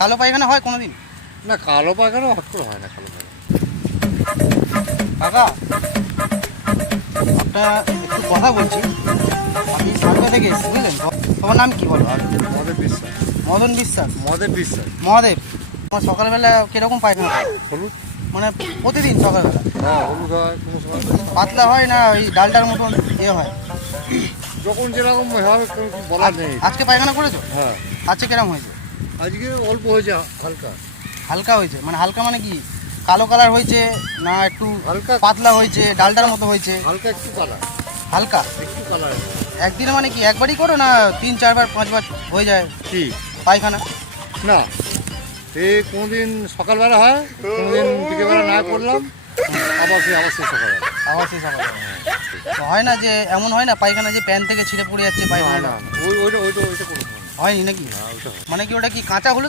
কালো পায়খানা হয় কোনোদিন? না, কালো পায়খানা হট করে হয় না, কালো পায়খানা। কাকা একটা একটু কথা বলছি, আমি সার্ভে থেকে এসেছি বুঝলেন। তোমার নাম কি বলো? মদের বিশ্বাস। মদন বিশ্বাস। মদের বিশ্বাস। মহাদেব, তোমার সকালবেলা কিরকম পায়খানা হয়? হলুদ। মানে প্রতিদিন সকালবেলা? হ্যাঁ, হলুদ হয়, কোনো সময় পাতলা হয় না ওই ডালটার মতন ইয়ে হয়? যখন যেরকম হবে কোনো কিছু বলার নেই। আজকে পায়খানা করেছো? হ্যাঁ, আজকে কিরকম হয়েছে? আজকে অল্প হয়েছে, হালকা। হালকা হয়েছে? মানে হালকা মানে কি, কালো কালার হয়েছে না একটু হালকা। পাতলা হয়েছে, ডালটার মতো হয়েছে? হালকা একটু কালার। হালকা একটু কালার। একদিনে মানে কি একবারই করো না 3-4 বার 5 বার হয়ে যায় কি? পায়খানা? না, এই কোনোদিন সকালবেলা হয়, কোনোদিন বিকেলবেলা না করলাম, আবার সেই সকালবেলা। আবার সেই সকালে তো হয় না যে এমন হয় না পায়খানা যে প্যান থেকে ছিঁড়ে পড়ে যাচ্ছে না পায়খানা? না, ওইটা কোনো সময় না। হয়নি নাকি? না, ওইটা হয়। মানে কি ওটা কি কাঁচা হলুদ